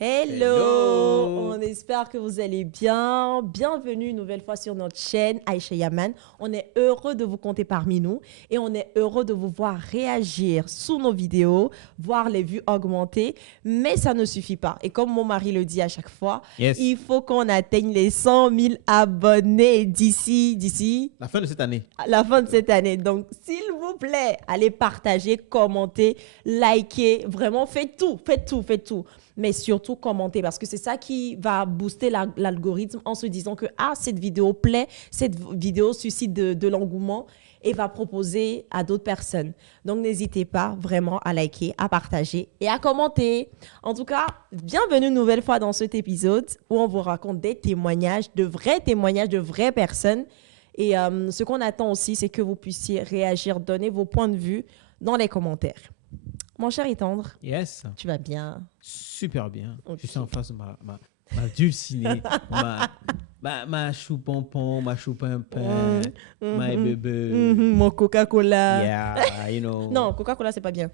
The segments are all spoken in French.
Hello! Hello! On espère que vous allez bien. Bienvenue une nouvelle fois sur notre chaîne Aïcha Yaman. On est heureux de vous compter parmi nous et on est heureux de vous voir réagir sous nos vidéos, voir les vues augmenter. Mais ça ne suffit pas. Et comme mon mari le dit à chaque fois, Yes. il faut qu'on atteigne les 100 000 abonnés d'ici La fin de cette année. à la fin de cette année. Donc, s'il vous plaît, allez partager, commenter, liker. Vraiment, faites tout. Mais surtout, commentez parce que c'est ça qui va booster l'algorithme en se disant que cette vidéo plaît, cette vidéo suscite de l'engouement et va proposer à d'autres personnes. Donc, n'hésitez pas vraiment à liker, à partager et à commenter. En tout cas, bienvenue une nouvelle fois dans cet épisode où on vous raconte des témoignages, de vraies personnes. Et ce qu'on attend aussi, c'est que vous puissiez réagir, donner vos points de vue dans les commentaires. Mon cher et tendre, Yes. tu vas bien? Super bien. Ok. Je suis en face de ma dulcinée, ma chou pompon, ma chou pimpin, my bébé. Mon Coca-Cola. Yeah, you know. Non, Coca-Cola, c'est pas bien.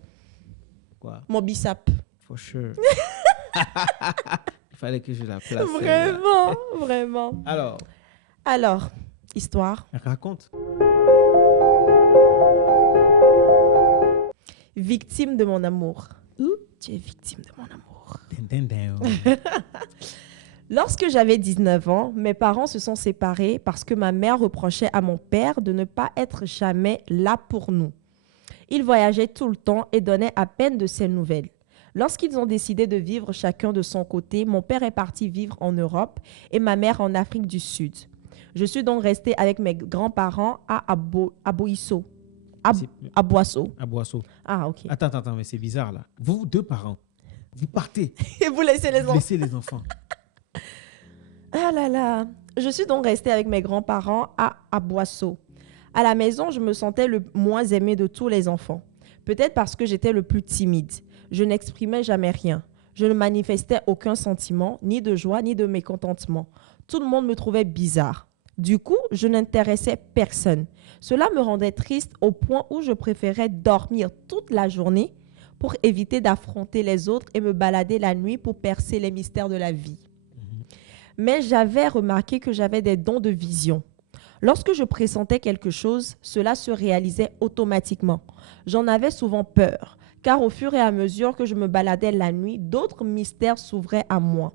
Quoi? Mon bissap. For sure. Il fallait que je la place. celle-là. Vraiment. Alors, histoire. Raconte. Victime de mon amour. Tu es victime de mon amour. Dun, dun, dun. Lorsque j'avais 19 ans, mes parents se sont séparés parce que ma mère reprochait à mon père de ne pas être jamais là pour nous. Ils voyageaient tout le temps et donnaient à peine de ses nouvelles. Lorsqu'ils ont décidé de vivre chacun de son côté, mon père est parti vivre en Europe et ma mère en Afrique du Sud. Je suis donc restée avec mes grands-parents à Aboisso. À Boisseau. À Boisseau. Ah, ok. Attends, mais c'est bizarre là. Vous, deux parents, vous partez. Et vous laissez les Vous enfants. laissez les enfants. Ah là là. Je suis donc restée avec mes grands-parents à Boisseau. À la maison, je me sentais le moins aimée de tous les enfants. Peut-être parce que j'étais le plus timide. Je n'exprimais jamais rien. Je ne manifestais aucun sentiment, ni de joie, ni de mécontentement. Tout le monde me trouvait bizarre. Du coup, je n'intéressais personne. Cela me rendait triste au point où je préférais dormir toute la journée pour éviter d'affronter les autres et me balader la nuit pour percer les mystères de la vie. Mais j'avais remarqué que j'avais des dons de vision. Lorsque je pressentais quelque chose, cela se réalisait automatiquement. J'en avais souvent peur, car au fur et à mesure que je me baladais la nuit, d'autres mystères s'ouvraient à moi.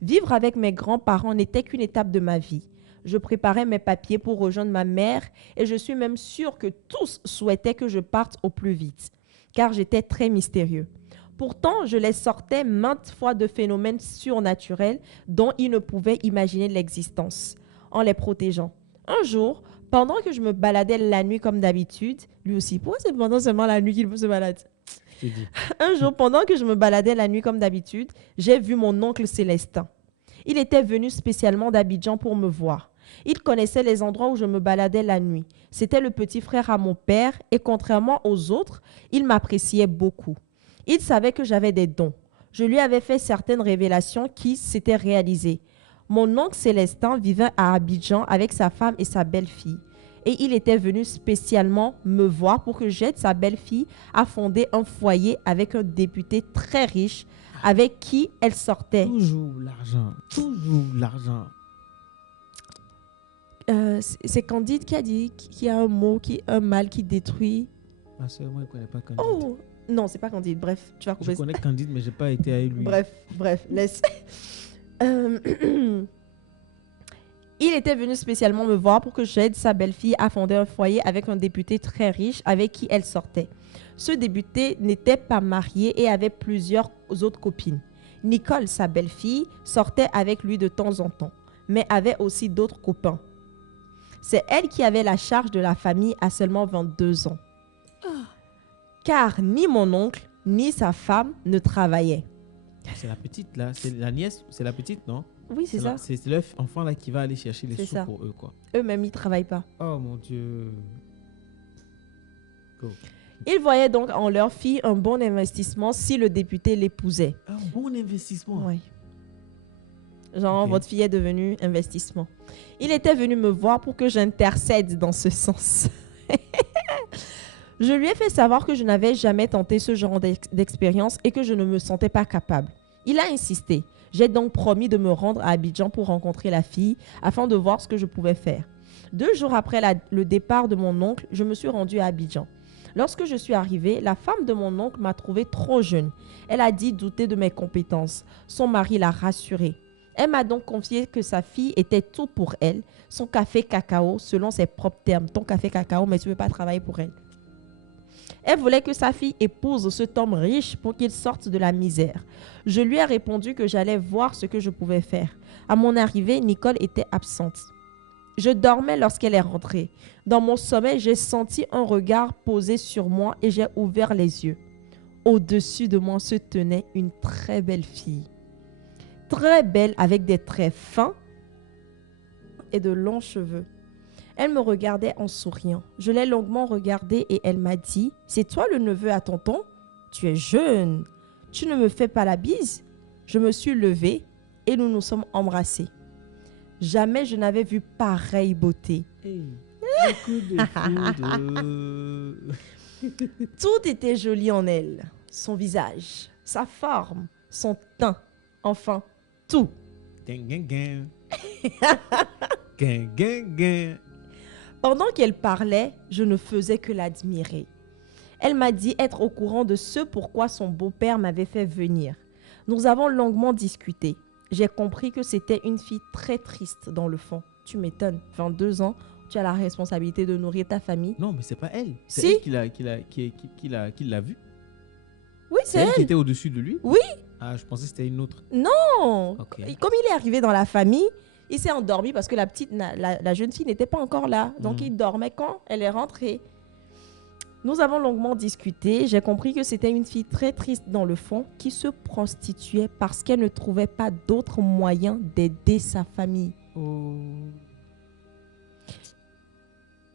Vivre avec mes grands-parents n'était qu'une étape de ma vie. Je préparais mes papiers pour rejoindre ma mère et je suis même sûre que tous souhaitaient que je parte au plus vite, car j'étais très mystérieux. Pourtant, je les sortais maintes fois de phénomènes surnaturels dont ils ne pouvaient imaginer l'existence, en les protégeant. Un jour, pendant que je me baladais la nuit comme d'habitude, lui aussi, pourquoi c'est pendant seulement la nuit qu'il se balade? Je te dis. Un jour, pendant que je me baladais la nuit comme d'habitude, j'ai vu mon oncle Célestin. Il était venu spécialement d'Abidjan pour me voir. Il connaissait les endroits où je me baladais la nuit. C'était le petit frère à mon père et contrairement aux autres, il m'appréciait beaucoup. Il savait que j'avais des dons. Je lui avais fait certaines révélations qui s'étaient réalisées. Mon oncle Célestin vivait à Abidjan avec sa femme et sa belle-fille. Et il était venu spécialement me voir pour que j'aide sa belle-fille à fonder un foyer avec un député très riche avec qui elle sortait. Toujours l'argent. Toujours l'argent. C'est Candide qui a dit qu'il y a un mal qui détruit. Ma soeur, moi, je ne connais pas Candide. Oh, non, c'est pas Candide. Bref, tu vas couper Je connais Candide, mais je n'ai pas été avec lui. Bref, laisse. Il était venu spécialement me voir pour que j'aide sa belle-fille à fonder un foyer avec un député très riche avec qui elle sortait. Ce député n'était pas marié et avait plusieurs autres copines. Nicole, sa belle-fille, sortait avec lui de temps en temps, mais avait aussi d'autres copains. C'est elle qui avait la charge de la famille à seulement 22 ans. Car ni mon oncle, ni sa femme ne travaillaient. C'est la petite là, c'est la nièce, c'est la petite, non? Oui, c'est ça. C'est l'enfant là qui va aller chercher les C'est sous ça. pour eux, quoi. Eux-mêmes, ils ne travaillent pas. Oh mon Dieu. Go. Ils voyaient donc en leur fille un bon investissement si le député l'épousait. Un bon investissement. Oui. Genre, Ok. votre fille est devenue investissement. Il était venu me voir pour que j'intercède dans ce sens. Je lui ai fait savoir que je n'avais jamais tenté ce genre d'expérience et que je ne me sentais pas capable. Il a insisté. J'ai donc promis de me rendre à Abidjan pour rencontrer la fille afin de voir ce que je pouvais faire. 2 jours après le départ de mon oncle, je me suis rendue à Abidjan. Lorsque je suis arrivée, la femme de mon oncle m'a trouvée trop jeune. Elle a dit douter de mes compétences. Son mari l'a rassurée. Elle m'a donc confié que sa fille était tout pour elle, son café cacao, selon ses propres termes. Ton café cacao, mais tu ne veux pas travailler pour elle. Elle voulait que sa fille épouse cet homme riche pour qu'il sorte de la misère. Je lui ai répondu que j'allais voir ce que je pouvais faire. À mon arrivée, Nicole était absente. Je dormais lorsqu'elle est rentrée. Dans mon sommeil, j'ai senti un regard posé sur moi et j'ai ouvert les yeux. Au-dessus de moi se tenait une très belle fille. Très belle avec des traits fins et de longs cheveux. Elle me regardait en souriant. Je l'ai longuement regardée et elle m'a dit « C'est toi le neveu à tonton? Tu es jeune. Tu ne me fais pas la bise ?» Je me suis levée et nous nous sommes embrassés. Jamais je n'avais vu pareille beauté. Hey, coup de foudre. Tout était joli en elle. Son visage, sa forme, son teint, enfin, tout. Gang, gang, gang. Gang, gang, gang. Pendant qu'elle parlait, je ne faisais que l'admirer. Elle m'a dit être au courant de ce pourquoi son beau-père m'avait fait venir. Nous avons longuement discuté. J'ai compris que c'était une fille très triste dans le fond. Tu m'étonnes, 22 ans, tu as la responsabilité de nourrir ta famille. Non, mais c'est pas elle. C'est Si. elle qui l'a vue. Oui, C'est c'est elle qui elle. était au-dessus de lui. Oui. Ah, je pensais que c'était une autre. Non. Ok. Comme il est arrivé dans la famille, il s'est endormi parce que la jeune fille n'était pas encore là. Donc, il dormait quand elle est rentrée. Nous avons longuement discuté. J'ai compris que c'était une fille très triste dans le fond qui se prostituait parce qu'elle ne trouvait pas d'autre moyen d'aider sa famille. Oh.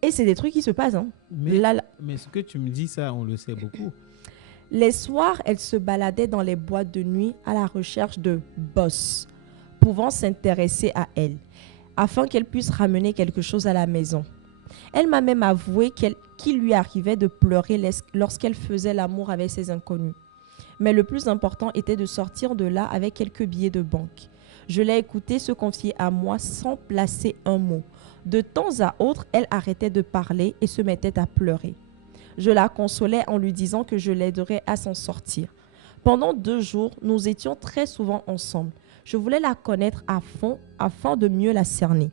Et c'est des trucs qui se passent. Hein. Mais, Là, mais ce que tu me dis, ça, on le sait beaucoup. les soirs, elle se baladait dans les boîtes de nuit à la recherche de boss pouvant s'intéresser à elle afin qu'elle puisse ramener quelque chose à la maison. Elle m'a même avoué qu'il lui arrivait de pleurer lorsqu'elle faisait l'amour avec ses inconnus. Mais le plus important était de sortir de là avec quelques billets de banque. Je l'ai écoutée se confier à moi sans placer un mot. De temps à autre, elle arrêtait de parler et se mettait à pleurer. Je la consolais en lui disant que je l'aiderais à s'en sortir. Pendant 2 jours, nous étions très souvent ensemble. Je voulais la connaître à fond afin de mieux la cerner.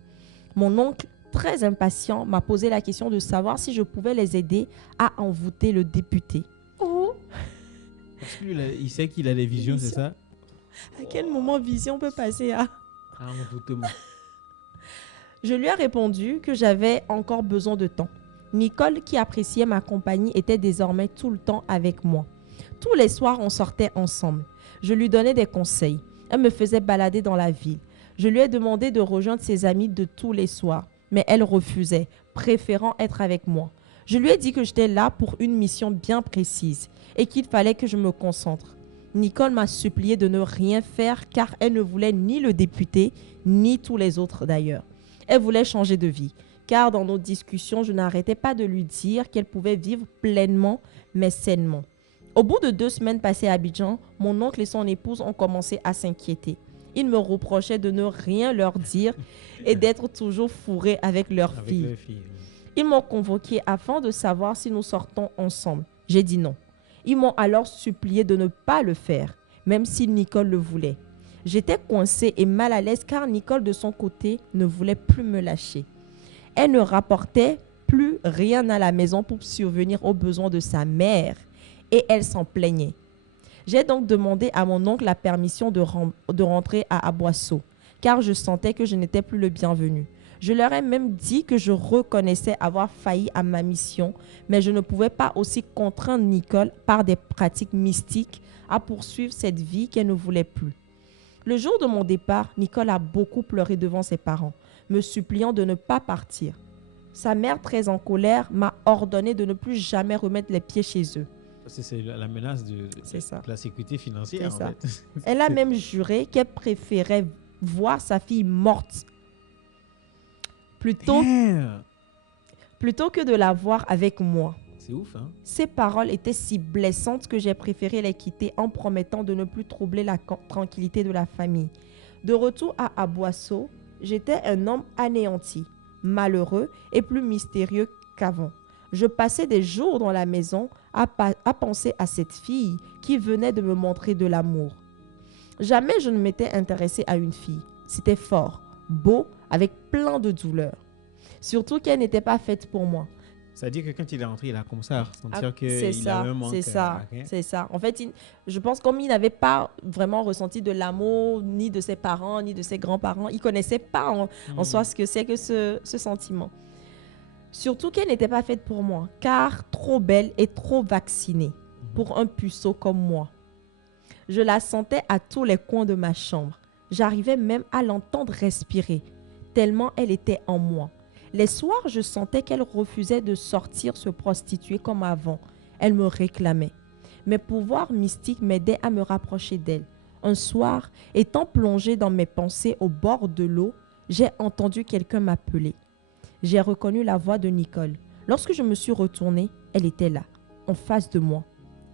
Mon oncle, très impatient, m'a posé la question de savoir si je pouvais les aider à envoûter le député. Oh! Parce que lui, il sait qu'il a des visions, c'est ça? À quel moment vision peut passer à... Ah, envoûtement. Je lui ai répondu que j'avais encore besoin de temps. Nicole, qui appréciait ma compagnie, était désormais tout le temps avec moi. Tous les soirs, on sortait ensemble. Je lui donnais des conseils. Elle me faisait balader dans la ville. Je lui ai demandé de rejoindre ses amis de tous les soirs, mais elle refusait, préférant être avec moi. Je lui ai dit que j'étais là pour une mission bien précise et qu'il fallait que je me concentre. Nicole m'a supplié de ne rien faire car elle ne voulait ni le député, ni tous les autres d'ailleurs. Elle voulait changer de vie, car dans nos discussions, je n'arrêtais pas de lui dire qu'elle pouvait vivre pleinement, mais sainement. Au bout de 2 semaines passées à Abidjan, mon oncle et son épouse ont commencé à s'inquiéter. Ils me reprochaient de ne rien leur dire et d'être toujours fourrés avec leur fille. Ils m'ont convoqué afin de savoir si nous sortons ensemble. J'ai dit non. Ils m'ont alors supplié de ne pas le faire, même si Nicole le voulait. J'étais coincée et mal à l'aise car Nicole, de son côté, ne voulait plus me lâcher. Elle ne rapportait plus rien à la maison pour subvenir aux besoins de sa mère et elle s'en plaignait. J'ai donc demandé à mon oncle la permission de rentrer à Aboisseau car je sentais que je n'étais plus le bienvenu. Je leur ai même dit que je reconnaissais avoir failli à ma mission, mais je ne pouvais pas aussi contraindre Nicole par des pratiques mystiques à poursuivre cette vie qu'elle ne voulait plus. Le jour de mon départ, Nicole a beaucoup pleuré devant ses parents, me suppliant de ne pas partir. Sa mère, très en colère, m'a ordonné de ne plus jamais remettre les pieds chez eux. C'est la menace de la sécurité financière. C'est ça. En fait. Elle a même juré qu'elle préférait voir sa fille morte plutôt que de la voir avec moi. C'est ouf, hein? Ces paroles étaient si blessantes que j'ai préféré les quitter en promettant de ne plus troubler la tranquillité de la famille. De retour à Aboisseau, j'étais un homme anéanti, malheureux et plus mystérieux qu'avant. Je passais des jours dans la maison à penser à cette fille qui venait de me montrer de l'amour. Jamais je ne m'étais intéressée à une fille. C'était fort, beau, avec plein de douleurs. Surtout qu'elle n'était pas faite pour moi. Ça veut dire que quand il est rentré, il a commencé à ressentir qu'il C'est avait un manque. c'est ça, Ok. c'est ça. En fait, je pense comme il n'avait pas vraiment ressenti de l'amour ni de ses parents, ni de ses grands-parents, il ne connaissait pas en soi ce que c'est que ce sentiment. Surtout qu'elle n'était pas faite pour moi, car trop belle et trop vaccinée pour un puceau comme moi. Je la sentais à tous les coins de ma chambre. J'arrivais même à l'entendre respirer, tellement elle était en moi. Les soirs, je sentais qu'elle refusait de sortir se prostituer comme avant. Elle me réclamait. Mes pouvoirs mystiques m'aidaient à me rapprocher d'elle. Un soir, étant plongée dans mes pensées au bord de l'eau, j'ai entendu quelqu'un m'appeler. J'ai reconnu la voix de Nicole. Lorsque je me suis retournée, elle était là, en face de moi.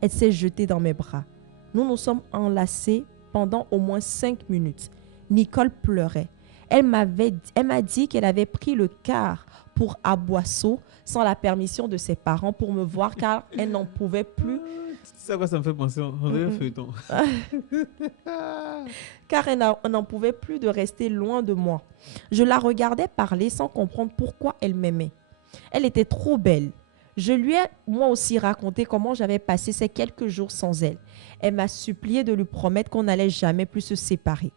Elle s'est jetée dans mes bras. Nous nous sommes enlacés pendant au moins 5 minutes. Nicole pleurait. Elle m'a dit qu'elle avait pris le car pour Aboisseau sans la permission de ses parents pour me voir car elle n'en pouvait plus. C'est à quoi ça me fait penser? On dirait un feuilleton. Car elle n'en pouvait plus de rester loin de moi. Je la regardais parler sans comprendre pourquoi elle m'aimait. Elle était trop belle. Je lui ai moi aussi raconté comment j'avais passé ces quelques jours sans elle. Elle m'a supplié de lui promettre qu'on n'allait jamais plus se séparer.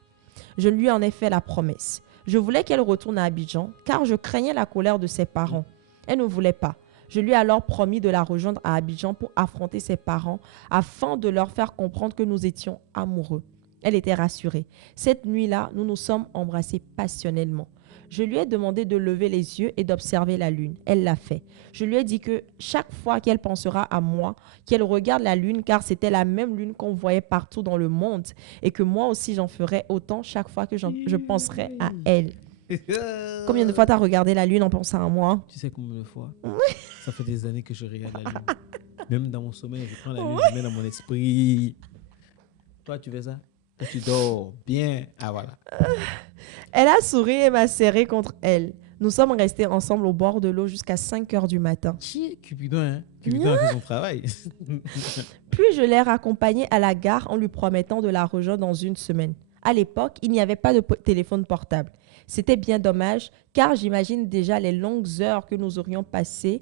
Je lui en ai fait la promesse. Je voulais qu'elle retourne à Abidjan car je craignais la colère de ses parents. Elle ne voulait pas. Je lui ai alors promis de la rejoindre à Abidjan pour affronter ses parents afin de leur faire comprendre que nous étions amoureux. Elle était rassurée. Cette nuit-là, nous nous sommes embrassés passionnellement. Je lui ai demandé de lever les yeux et d'observer la lune. Elle l'a fait. Je lui ai dit que chaque fois qu'elle pensera à moi, qu'elle regarde la lune car c'était la même lune qu'on voyait partout dans le monde et que moi aussi j'en ferai autant chaque fois que je penserai à elle. Combien de fois t'as regardé la lune en pensant à moi? Tu sais combien de fois? Ça fait des années que je regarde la lune. Même dans mon sommeil, je prends la lune, je la mets dans mon esprit. Toi, tu fais ça? Quand tu dors bien. Ah, voilà. Elle a souri et m'a serré contre elle. Nous sommes restés ensemble au bord de l'eau jusqu'à 5 heures du matin. Cupidon, hein? Cupidon a fait son travail. Puis je l'ai raccompagnée à la gare en lui promettant de la rejoindre dans une semaine. À l'époque, il n'y avait pas de téléphone portable. C'était bien dommage car j'imagine déjà les longues heures que nous aurions passées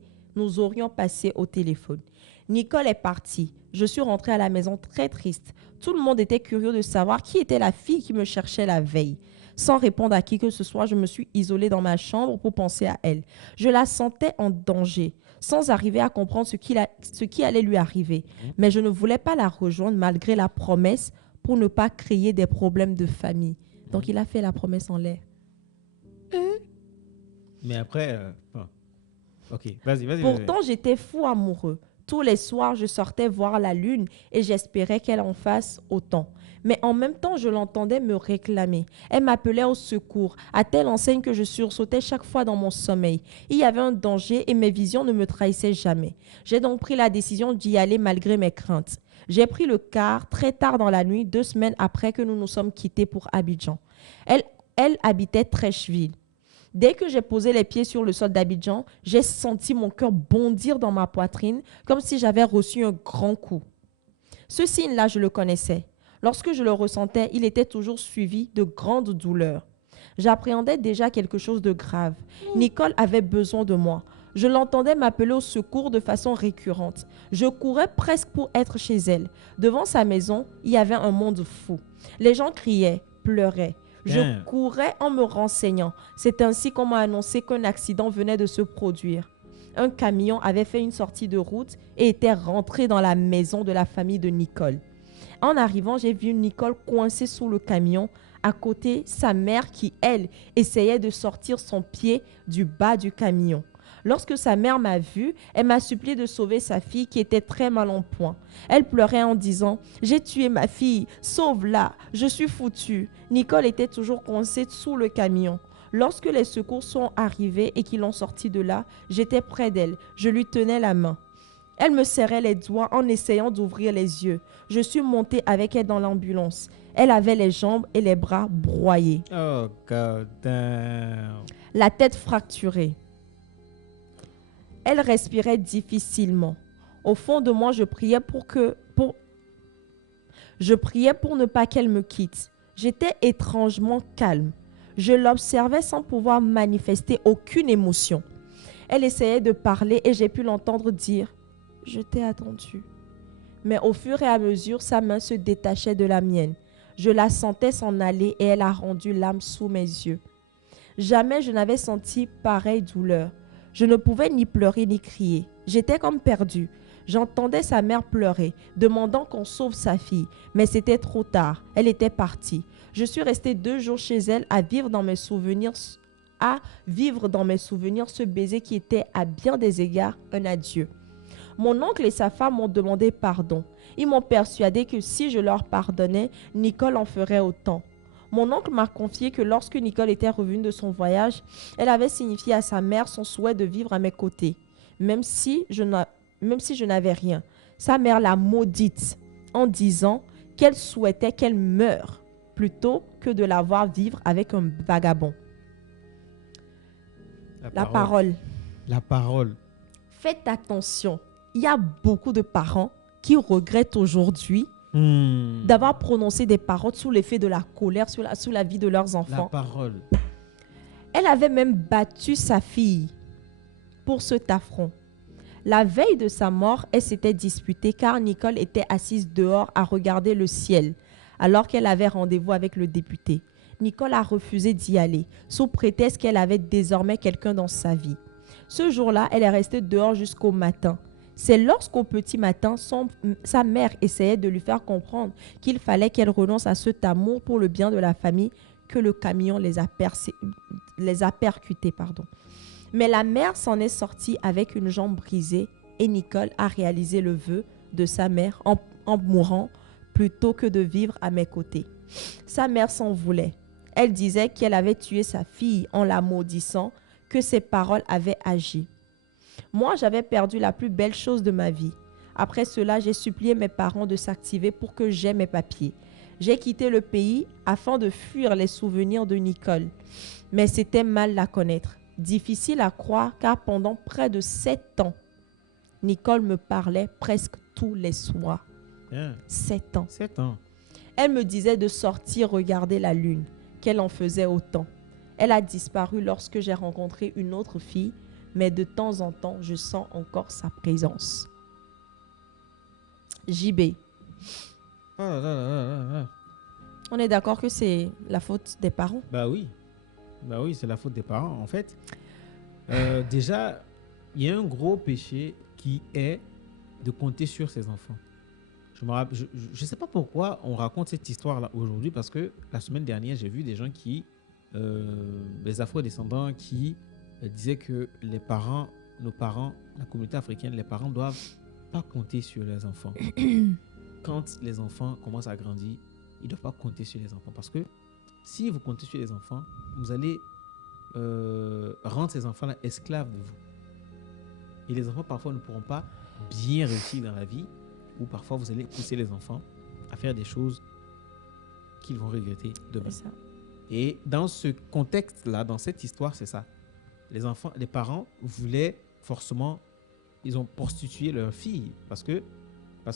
au téléphone. Nicole est partie. Je suis rentrée à la maison très triste. Tout le monde était curieux de savoir qui était la fille qui me cherchait la veille. Sans répondre à qui que ce soit, je me suis isolée dans ma chambre pour penser à elle. Je la sentais en danger, sans arriver à comprendre ce qui allait lui arriver. Mais je ne voulais pas la rejoindre malgré la promesse pour ne pas créer des problèmes de famille. Donc il a fait la promesse en l'air. Mais après... bon. Ok, vas-y. Pourtant, j'étais fou amoureux. Tous les soirs, je sortais voir la lune et j'espérais qu'elle en fasse autant. Mais en même temps, je l'entendais me réclamer. Elle m'appelait au secours, à telle enseigne que je sursautais chaque fois dans mon sommeil. Il y avait un danger et mes visions ne me trahissaient jamais. J'ai donc pris la décision d'y aller malgré mes craintes. J'ai pris le car très tard dans la nuit, 2 semaines après que nous nous sommes quittés pour Abidjan. Elle habitait Trècheville. Dès que j'ai posé les pieds sur le sol d'Abidjan, j'ai senti mon cœur bondir dans ma poitrine comme si j'avais reçu un grand coup. Ce signe-là, je le connaissais. Lorsque je le ressentais, il était toujours suivi de grandes douleurs. J'appréhendais déjà quelque chose de grave. Nicole avait besoin de moi. Je l'entendais m'appeler au secours de façon récurrente. Je courais presque pour être chez elle. Devant sa maison, il y avait un monde fou. Les gens criaient, pleuraient. Je courais en me renseignant. C'est ainsi qu'on m'a annoncé qu'un accident venait de se produire. Un camion avait fait une sortie de route et était rentré dans la maison de la famille de Nicole. En arrivant, j'ai vu Nicole coincée sous le camion, à côté sa mère qui, elle, essayait de sortir son pied du bas du camion. Lorsque sa mère m'a vue, elle m'a supplié de sauver sa fille qui était très mal en point. Elle pleurait en disant « J'ai tué ma fille, sauve-la, je suis foutue ». Nicole était toujours coincée sous le camion. Lorsque les secours sont arrivés et qu'ils l'ont sortie de là, j'étais près d'elle, je lui tenais la main. Elle me serrait les doigts en essayant d'ouvrir les yeux. Je suis montée avec elle dans l'ambulance. Elle avait les jambes et les bras broyés. Oh, God damn. La tête fracturée. Elle respirait difficilement. Au fond de moi, je priais pour ne pas qu'elle me quitte. J'étais étrangement calme. Je l'observais sans pouvoir manifester aucune émotion. Elle essayait de parler et j'ai pu l'entendre dire « Je t'ai attendu ». Mais au fur et à mesure, sa main se détachait de la mienne. Je la sentais s'en aller et elle a rendu l'âme sous mes yeux. Jamais je n'avais senti pareille douleur. Je ne pouvais ni pleurer ni crier. J'étais comme perdue. J'entendais sa mère pleurer, demandant qu'on sauve sa fille. Mais c'était trop tard. Elle était partie. Je suis restée 2 jours chez elle à vivre dans mes souvenirs ce baiser qui était à bien des égards un adieu. Mon oncle et sa femme m'ont demandé pardon. Ils m'ont persuadé que si je leur pardonnais, Nicole en ferait autant. Mon oncle m'a confié que lorsque Nicole était revenue de son voyage, elle avait signifié à sa mère son souhait de vivre à mes côtés, même si je n'avais rien. Sa mère l'a maudite en disant qu'elle souhaitait qu'elle meure plutôt que de la voir vivre avec un vagabond. La parole. La parole. Faites attention. Il y a beaucoup de parents qui regrettent aujourd'hui d'avoir prononcé des paroles sous l'effet de la colère, sous la vie de leurs enfants. La parole. Elle avait même battu sa fille pour cet affront. La veille de sa mort, elle s'était disputée car Nicole était assise dehors à regarder le ciel alors qu'elle avait rendez-vous avec le député. Nicole a refusé d'y aller sous prétexte qu'elle avait désormais quelqu'un dans sa vie. Ce jour-là, elle est restée dehors jusqu'au matin. C'est lorsqu'au petit matin, sa mère essayait de lui faire comprendre qu'il fallait qu'elle renonce à cet amour pour le bien de la famille que le camion les a percutés. Mais la mère s'en est sortie avec une jambe brisée et Nicole a réalisé le vœu de sa mère en mourant plutôt que de vivre à mes côtés. Sa mère s'en voulait. Elle disait qu'elle avait tué sa fille en la maudissant, que ses paroles avaient agi. Moi, j'avais perdu la plus belle chose de ma vie. Après cela, j'ai supplié mes parents de s'activer pour que j'aie mes papiers. J'ai quitté le pays afin de fuir les souvenirs de Nicole. Mais c'était mal la connaître. Difficile à croire car pendant près de 7 ans, Nicole me parlait presque tous les soirs. 7 ans. 7 ans. Elle me disait de sortir regarder la lune, qu'elle en faisait autant. Elle a disparu lorsque j'ai rencontré une autre fille, mais de temps en temps, je sens encore sa présence. JB. Oh là là là là là. On est d'accord que c'est la faute des parents? Bah oui, c'est la faute des parents. En fait, déjà, il y a un gros péché qui est de compter sur ses enfants. Je ne sais pas pourquoi on raconte cette histoire-là aujourd'hui, parce que la semaine dernière, j'ai vu des gens les afro-descendants qui disaient que nos parents, la communauté africaine, les parents ne doivent pas compter sur les enfants. Quand les enfants commencent à grandir, ils ne doivent pas compter sur les enfants. Parce que si vous comptez sur les enfants, vous allez rendre ces enfants-là esclaves de vous. Et les enfants, parfois, ne pourront pas bien réussir dans la vie, ou parfois, vous allez pousser les enfants à faire des choses qu'ils vont regretter demain. C'est ça. Et dans ce contexte-là, dans cette histoire, c'est ça. Les parents voulaient forcément, ils ont prostitué leur fille parce que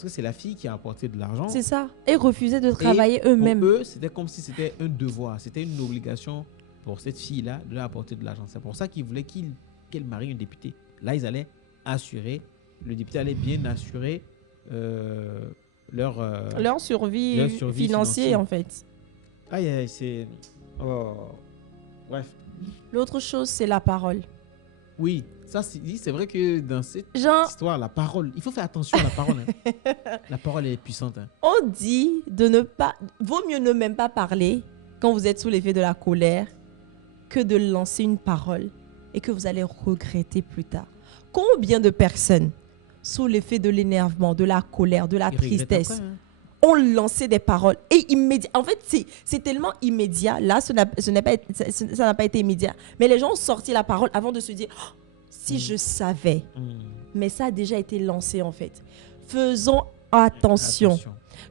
c'est la fille qui a apporté de l'argent. C'est ça. Et refusaient de travailler eux-mêmes. Pour eux, c'était comme si c'était un devoir, c'était une obligation pour cette fille-là de leur apporter de l'argent. C'est pour ça qu'ils voulaient qu'elle marie un député. Là, ils allaient assurer, le député allait bien assurer leur survie financière, en fait. Aïe, c'est... Oh. Bref. L'autre chose, c'est la parole. Oui, ça c'est vrai que dans cette histoire, la parole, il faut faire attention à la parole. Hein. La parole est puissante. Hein. On dit vaut mieux ne même pas parler quand vous êtes sous l'effet de la colère que de lancer une parole et que vous allez regretter plus tard. Combien de personnes sous l'effet de l'énervement, de la colère, de la tristesse après, hein. ont lancé des paroles et en fait c'est tellement immédiat. Là, ça n'a pas été immédiat, mais les gens ont sorti la parole avant de se dire si je savais mais ça a déjà été lancé en fait. Faisons attention.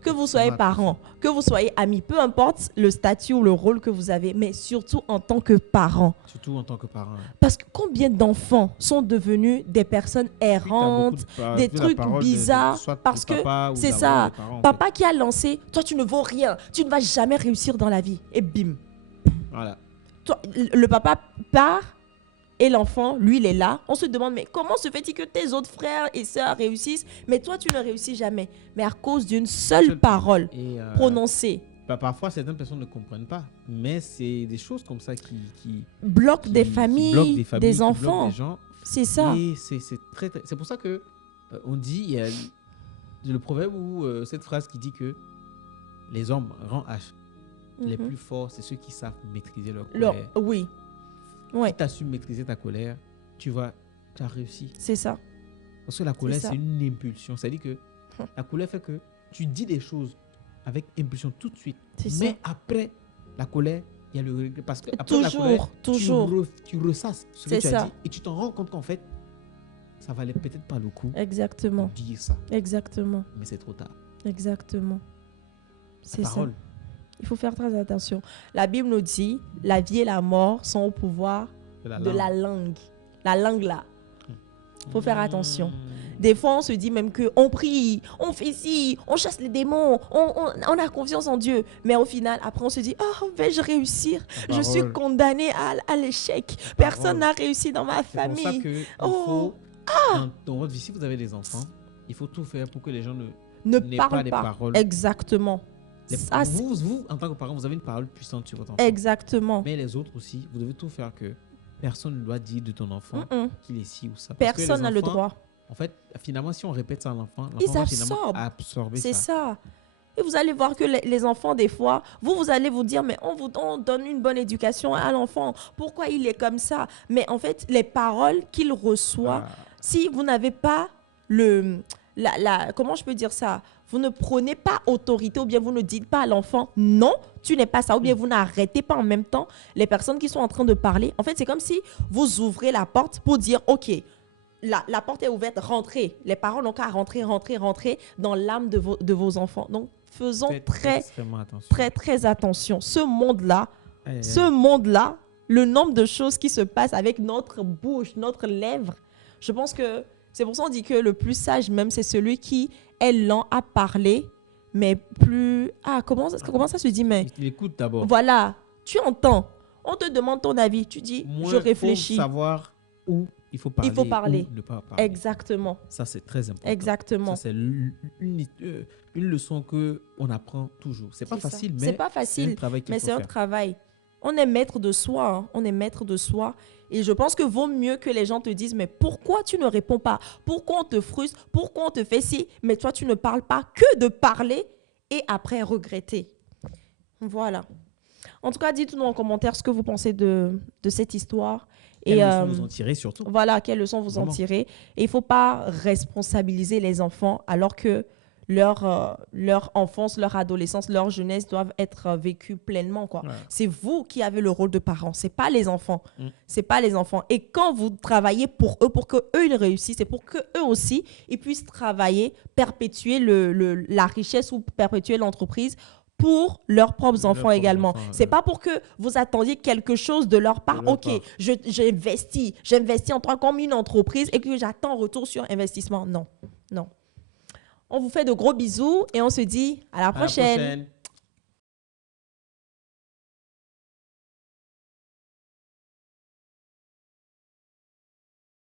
Que vous soyez parents, que vous soyez amis, peu importe le statut ou le rôle que vous avez, mais surtout en tant que parents. Surtout en tant que parent. Parce que combien d'enfants sont devenus des personnes errantes, des trucs bizarres, parce que c'est ça, papa qui a lancé, toi tu ne vaux rien, tu ne vas jamais réussir dans la vie, et bim. Voilà. Toi, le papa part et l'enfant, lui, il est là. On se demande, mais comment se fait-il que tes autres frères et sœurs réussissent, mais toi, tu ne réussis jamais? Mais à cause d'une seule parole prononcée. Parfois, certaines personnes ne comprennent pas, mais c'est des choses comme ça qui bloquent des familles, des enfants. C'est ça. Et c'est pour ça que on dit, il y a le proverbe ou cette phrase qui dit que les hommes rang H. Les plus forts, c'est ceux qui savent maîtriser leur colère. Oui. Ouais. Si tu as su maîtriser ta colère, tu as réussi. C'est ça. Parce que la colère, c'est une impulsion. C'est-à-dire que la colère fait que tu dis des choses avec impulsion tout de suite. Mais après la colère, il y a le regret. Parce que après la colère, tu ressasses ce que tu as dit et tu t'en rends compte qu'en fait, ça valait peut-être pas le coup de dire ça. Exactement. Mais c'est trop tard. Exactement. C'est ça. Il faut faire très attention. La Bible nous dit, la vie et la mort sont au pouvoir de la langue. La langue là. Il faut faire attention. Des fois, on se dit même qu'on prie, on fait ci, on chasse les démons, on a confiance en Dieu. Mais au final, après, on se dit, oh, vais-je réussir? Je suis condamné à l'échec. Personne n'a réussi dans ma famille. C'est pour ça qu'il faut, dans votre vie, si vous avez des enfants, il faut tout faire pour que les gens ne parlent pas des paroles. Exactement. Vous, en tant que parent, vous avez une parole puissante sur votre enfant. Exactement. Mais les autres aussi, vous devez tout faire que personne ne doit dire de ton enfant qu'il est ci ou ça. Personne n'a le droit. En fait, finalement, si on répète ça à l'enfant, ils va finalement absorber ça. C'est ça. Et vous allez voir que les enfants, des fois, vous allez vous dire, mais on donne une bonne éducation à l'enfant. Pourquoi il est comme ça? Mais en fait, les paroles qu'il reçoit, si vous n'avez pas comment je peux dire ça? Vous ne prenez pas autorité ou bien vous ne dites pas à l'enfant non, tu n'es pas ça, ou bien vous n'arrêtez pas en même temps les personnes qui sont en train de parler. En fait, c'est comme si vous ouvrez la porte pour dire ok, la porte est ouverte, rentrez. Les parents n'ont qu'à rentrer dans l'âme de vos enfants. Donc, faisons très attention. Ce monde-là, le nombre de choses qui se passent avec notre bouche, notre lèvre, je pense que c'est pour ça qu'on dit que le plus sage même, c'est celui qui est lent à parler, mais plus... comment ça se dit, mais... Il écoute d'abord. Voilà, tu entends. On te demande ton avis. Tu dis, je réfléchis. Il faut savoir où il faut parler. Où ne pas parler. Exactement. Ça, c'est très important. Exactement. Ça, c'est une leçon qu'on apprend toujours. C'est pas facile, mais c'est un travail qu'il faut faire. C'est un travail. On est maître de soi. Hein. On est maître de soi. Et je pense que vaut mieux que les gens te disent, mais pourquoi tu ne réponds pas? Pourquoi on te frustre? Pourquoi on te fait ci? Mais toi, tu ne parles pas, que de parler et après regretter. Voilà. En tout cas, dites-nous en commentaire ce que vous pensez de cette histoire. Quelle leçon vous en tirez surtout. Voilà, quelle leçon vous en tirez. Et il ne faut pas responsabiliser les enfants alors que leur enfance, leur adolescence, leur jeunesse doivent être vécues pleinement, quoi. Ouais. C'est vous qui avez le rôle de parent, c'est pas les enfants. C'est pas les enfants. Et quand vous travaillez pour eux ils réussissent, c'est pour que eux aussi ils puissent travailler, perpétuer la richesse ou perpétuer l'entreprise pour leurs propres enfants également. C'est pas pour que vous attendiez quelque chose de leur part. Ok, j'investis en toi comme une entreprise et que j'attends retour sur investissement. Non. On vous fait de gros bisous et on se dit à la prochaine.